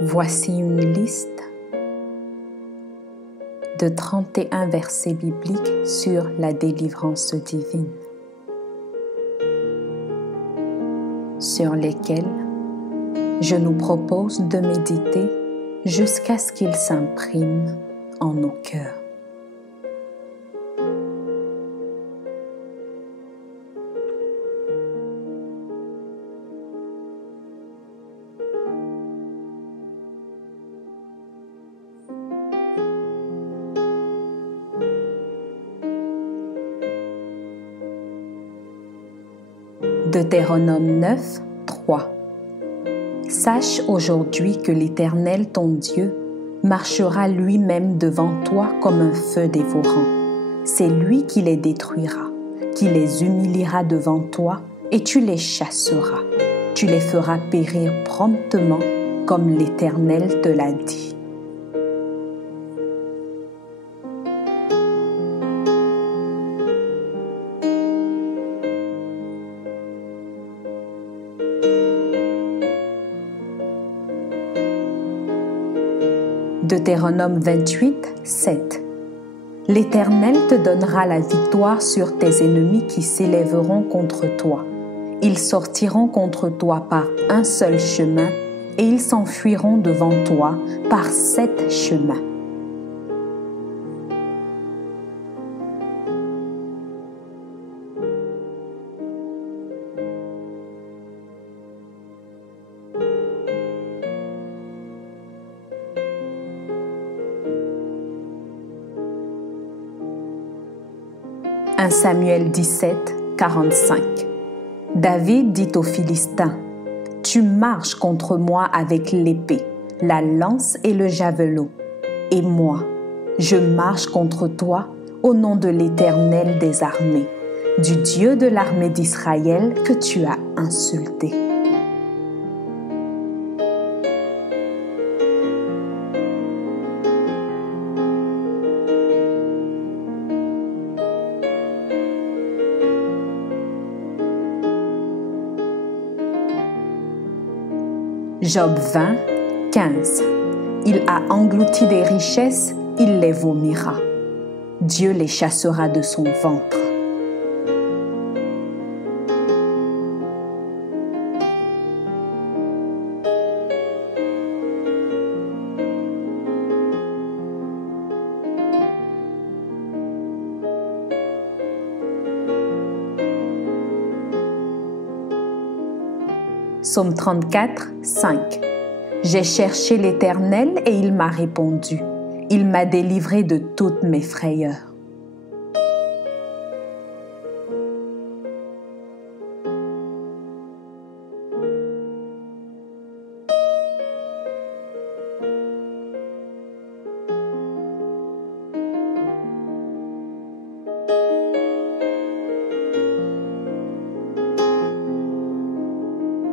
Voici une liste de 31 versets bibliques sur la délivrance divine, sur lesquels je nous propose de méditer jusqu'à ce qu'ils s'impriment en nos cœurs. Deutéronome 9, 3. Sache aujourd'hui que l'Éternel, ton Dieu, marchera lui-même devant toi comme un feu dévorant. C'est lui qui les détruira, qui les humiliera devant toi, et tu les chasseras. Tu les feras périr promptement, comme l'Éternel te l'a dit. Deutéronome 28, 7. L'Éternel te donnera la victoire sur tes ennemis qui s'élèveront contre toi. Ils sortiront contre toi par un seul chemin et ils s'enfuiront devant toi par 7 chemins. « 1 Samuel 17, 45. David dit aux Philistins, « Tu marches contre moi avec l'épée, la lance et le javelot, et moi, je marche contre toi au nom de l'Éternel des armées, du Dieu de l'armée d'Israël que tu as insulté. » Job 20, 15. Il a englouti des richesses, il les vomira. Dieu les chassera de son ventre. Psaume 34, 5. J'ai cherché l'Éternel et il m'a répondu. Il m'a délivré de toutes mes frayeurs.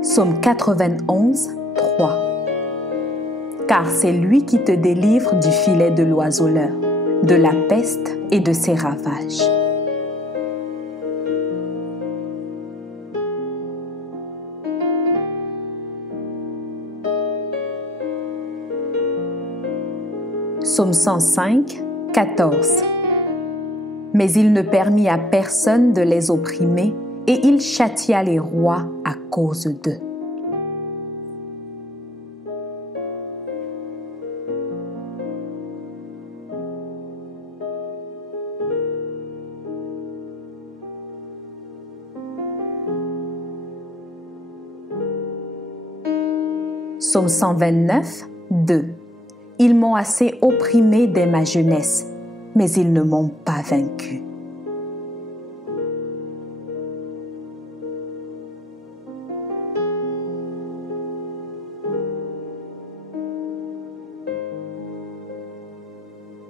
Psaume 91, 3. Car c'est lui qui te délivre du filet de l'oiseleur, de la peste et de ses ravages. Psaume 105, 14. Mais il ne permit à personne de les opprimer, et il châtia les rois à cause d'eux. Psaume 129, 2. Ils m'ont assez opprimé dès ma jeunesse, mais ils ne m'ont pas vaincu.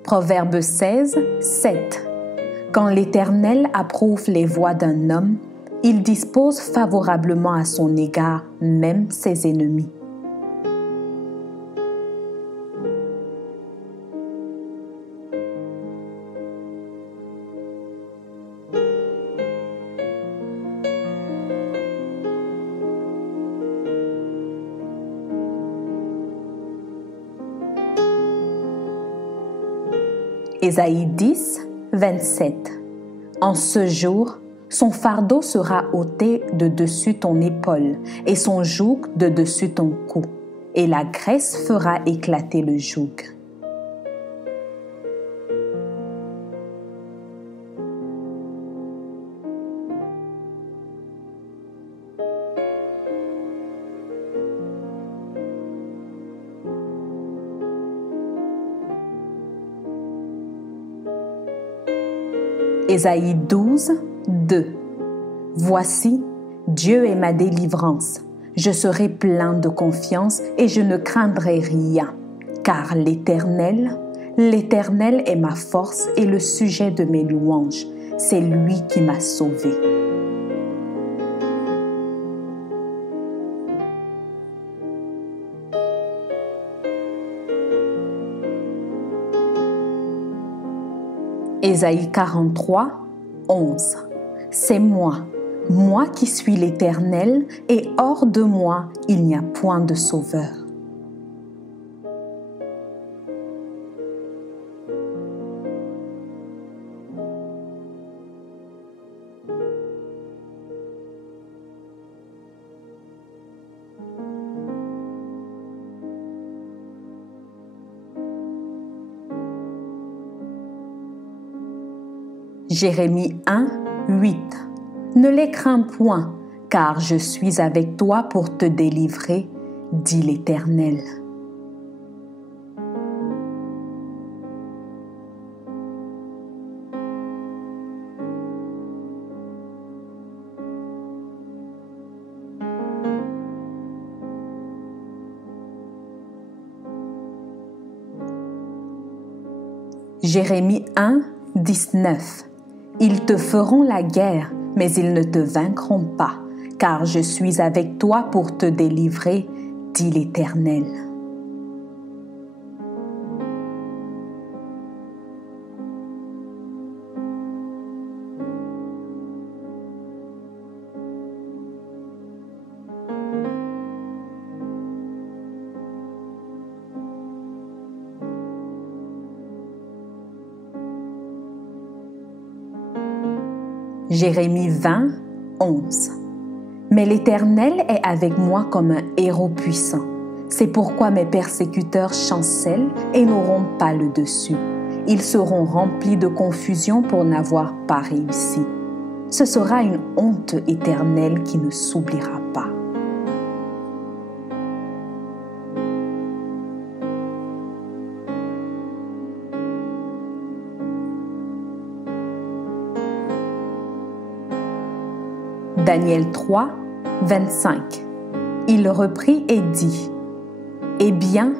Proverbe 16, 7. Quand l'Éternel approuve les voies d'un homme, il dispose favorablement à son égard même ses ennemis. Ésaïe 10, 27. En ce jour, son fardeau sera ôté de dessus ton épaule et son joug de dessus ton cou, et la graisse fera éclater le joug. Ésaïe 12, 2. Voici, Dieu est ma délivrance. Je serai plein de confiance et je ne craindrai rien, car l'Éternel est ma force et le sujet de mes louanges. C'est lui qui m'a sauvé. Ésaïe 43, 11. C'est moi qui suis l'Éternel, et hors de moi, il n'y a point de sauveur. Jérémie 1, 8. Ne les crains point, car je suis avec toi pour te délivrer, dit l'Éternel. Jérémie 1, 19. Ils te feront la guerre, mais ils ne te vaincront pas, car je suis avec toi pour te délivrer, dit l'Éternel. Jérémie 20, 11. Mais l'Éternel est avec moi comme un héros puissant. C'est pourquoi mes persécuteurs chancellent et n'auront pas le dessus. Ils seront remplis de confusion pour n'avoir pas réussi. Ce sera une honte éternelle qui ne s'oubliera pas. Daniel 3, 25. Il reprit et dit, « Eh bien,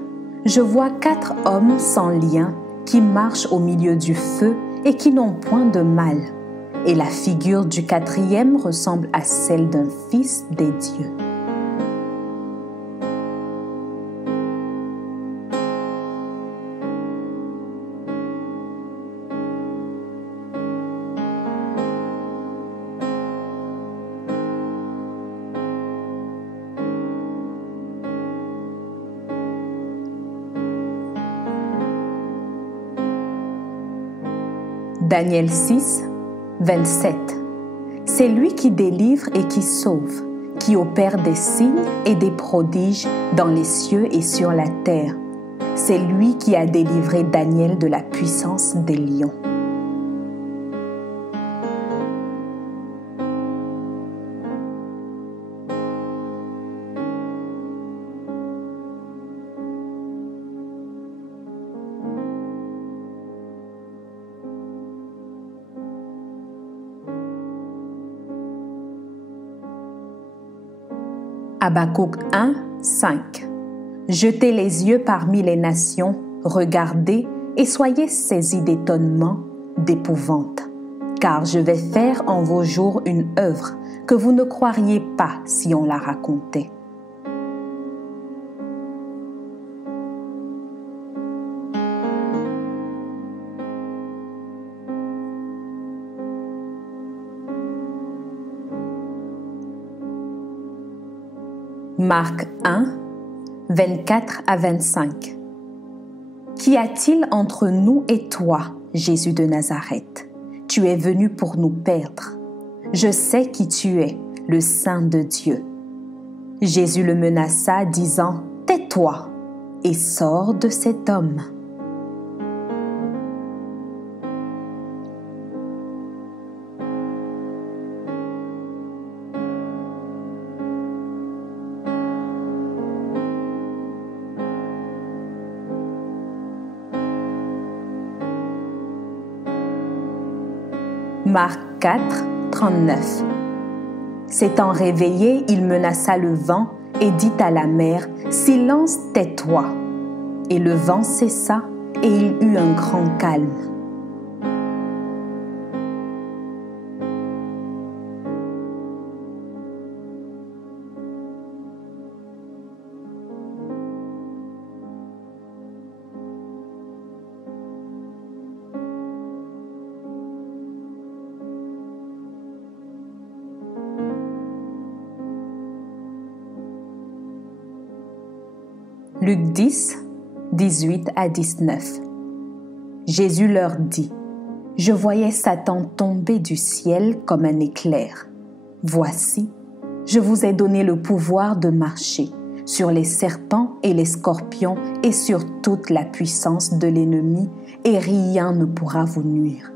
je vois 4 hommes sans lien qui marchent au milieu du feu et qui n'ont point de mal. Et la figure du 4e ressemble à celle d'un fils des dieux. » Daniel 6, 27. C'est lui qui délivre et qui sauve, qui opère des signes et des prodiges dans les cieux et sur la terre. C'est lui qui a délivré Daniel de la puissance des lions. Habakkuk 1, 5. Jetez les yeux parmi les nations, regardez et soyez saisis d'étonnement, d'épouvante. Car je vais faire en vos jours une œuvre que vous ne croiriez pas si on la racontait. Marc 1, 24 à 25. Qu'y a-t-il entre nous et toi, Jésus de Nazareth, tu es venu pour nous perdre. Je sais qui tu es, le Saint de Dieu. » Jésus le menaça, disant, « Tais-toi et sors de cet homme. » Marc 4, 39. S'étant réveillé, il menaça le vent et dit à la mer, « Silence, tais-toi !» Et le vent cessa et il eut un grand calme. Luc 10, 18 à 19. Jésus leur dit, « Je voyais Satan tomber du ciel comme un éclair. Voici, je vous ai donné le pouvoir de marcher sur les serpents et les scorpions et sur toute la puissance de l'ennemi, et rien ne pourra vous nuire. »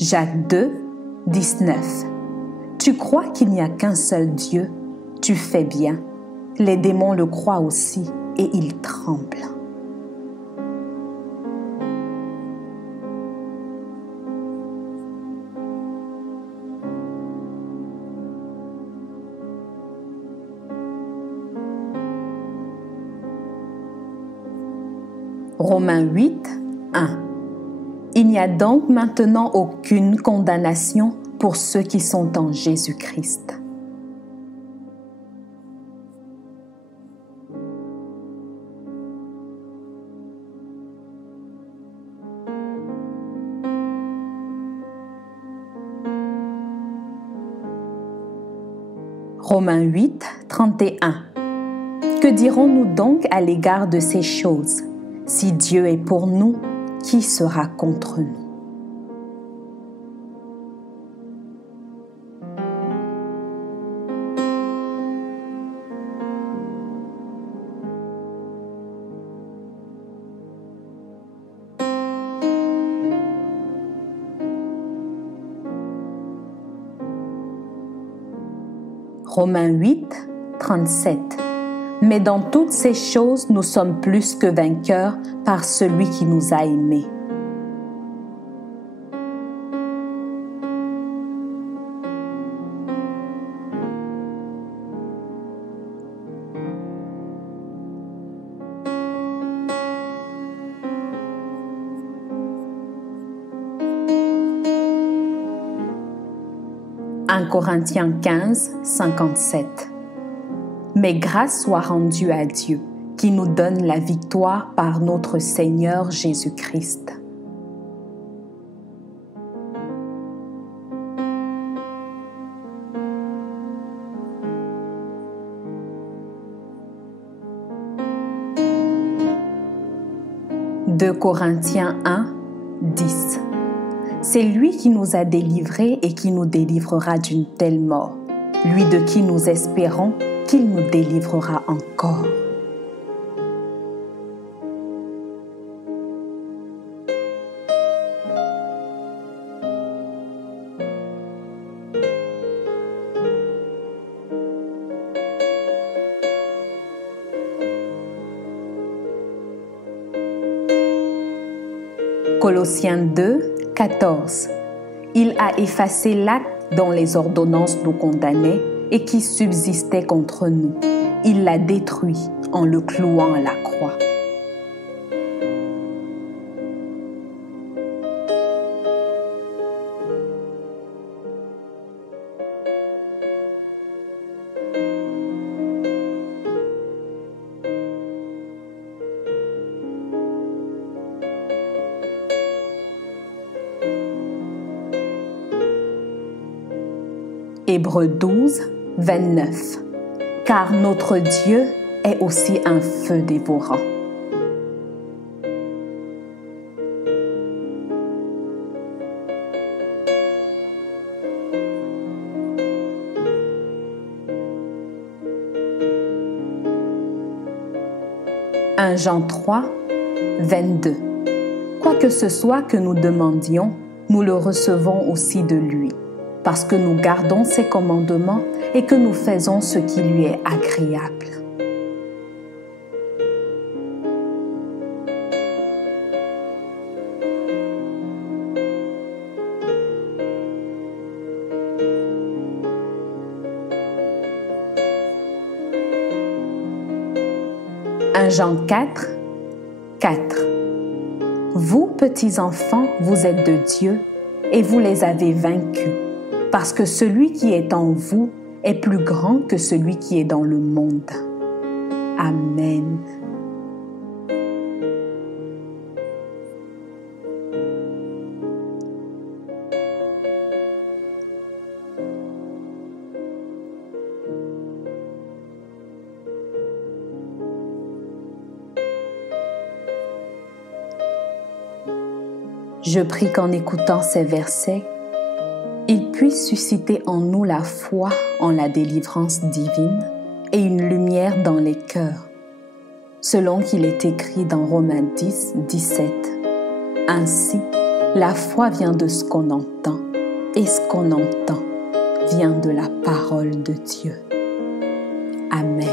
Jacques 2, 19. Tu crois qu'il n'y a qu'un seul Dieu? Tu fais bien. Les démons le croient aussi et ils tremblent. Romains 8, 1. Il n'y a donc maintenant aucune condamnation pour ceux qui sont en Jésus-Christ. Romains 8, 31. Que dirons-nous donc à l'égard de ces choses? Si Dieu est pour nous, qui sera contre nous? Romains 8, 37. Mais dans toutes ces choses, nous sommes plus que vainqueurs par celui qui nous a aimés. « 1 Corinthiens 15, 57. Mais grâce soit rendue à Dieu, qui nous donne la victoire par notre Seigneur Jésus-Christ. » « 2 Corinthiens 1, 10. C'est lui qui nous a délivrés et qui nous délivrera d'une telle mort, lui de qui nous espérons qu'il nous délivrera encore. Colossiens 2, 14. Il a effacé l'acte dont les ordonnances nous condamnaient et qui subsistait contre nous. Il l'a détruit en le clouant à la croix. Hébreux 12, 29. Car notre Dieu est aussi un feu dévorant. Jean 3, 22. Quoi que ce soit que nous demandions, nous le recevons aussi de lui, parce que nous gardons ses commandements et que nous faisons ce qui lui est agréable. Jean 4, 4. Vous, petits enfants, vous êtes de Dieu et vous les avez vaincus, parce que celui qui est en vous est plus grand que celui qui est dans le monde. Amen. Je prie qu'en écoutant ces versets, ils puissent susciter en nous la foi en la délivrance divine et une lumière dans les cœurs, selon qu'il est écrit dans Romains 10, 17. Ainsi, la foi vient de ce qu'on entend, et ce qu'on entend vient de la parole de Dieu. Amen.